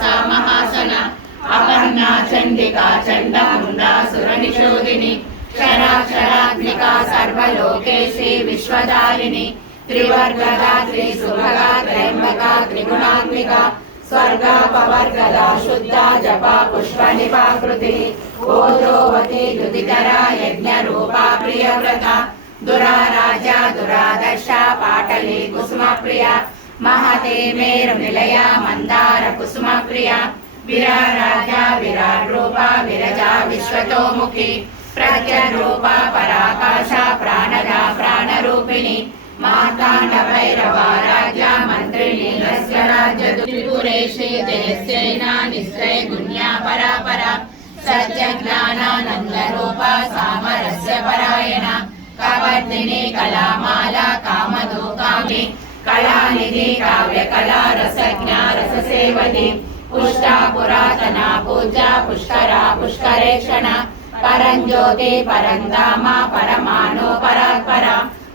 सा महासना अपर्णा चंडिका चंडमुंडा सुरनिशोदिनी क्षराक्षरात्मिका सर्वलोकेशी विश्वधारिणी त्रिवर्गदा त्रिसुभगा त्रयंबका त्रिगुणात्मिका स्वर्गा पवर्गदा शुद्धा जपा पुष्पनिपाकृति ओजोवती युधिकरा यज्ञरूपा प्रियव्रता दुराराजा दुरादर्शा पाटली कुसुमप्रिया महते मेरुनिलया मंदार कुसुमप्रिया विराराजा विराट्रूपा विरजा विश्वतोमुखी प्रत्यरूपा पराकाशा प्राणदा प्राणरूपिणी मार्तांड भैरवाराध्या मंत्रिणी यस्य राज्य त्रिपुरेशी जयस्यैना निश्चय गुण्या परापरा सत्य ज्ञानानंद रूपा सामरस्य परायणा कवर्दिनी कलामाला कामधुकामिनी कलानिधि काव्य कला रसज्ञा रससेवती पुष्टा पुरातना पूजा पुष्करा पुष्करेक्षणा परंज्योति परंधामा परमाणु परात्परा